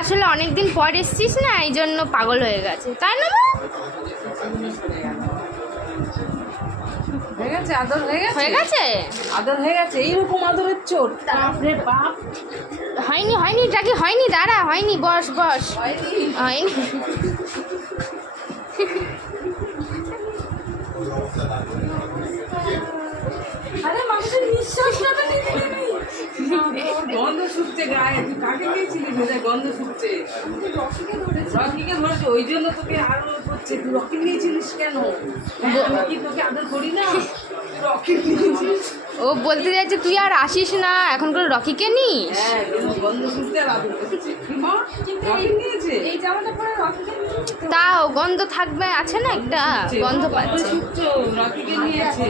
আসলে অনেকদিন পর এসছিস না, এই জন্য পাগল হয়ে গেছে, তাই না মা? হয়ে গেছে আদর, হয়ে গেছে আদর হয়ে গেছে। এইরকম আদরের চোট, বাপরে বাপ। হয়নি হয়নি টাকি হয়নি, দাঁড়া, হয়নি, বস বস। হয়নি। আরে মানুষের নিঃশ্বাসটা নিতে দিবি। গন্ধ শুকছে গায়ে, তুই কাকে গিয়েছিলি ভেজা গন্ধ শুকছে? রকিকে ধরেছে, ওই জন্য তোকে আরো করছে। তুই রকি নিয়েছিলিস কেন? আমি কি তোকে আদর করি না? রকি নিয়েছিস। ও বলতে চাইছে তুই আর আসিস না, এখন করে রকিকে নিস। হ্যাঁ, কিন্তু গন্ধ শুকতে আর আদর করছে। রকি নিয়েছে। এই জামাটা পরে রকিকে তাও গন্ধ থাকবে, আছে না একটা গন্ধ পাচ্ছে। রকিকে নিয়েছে।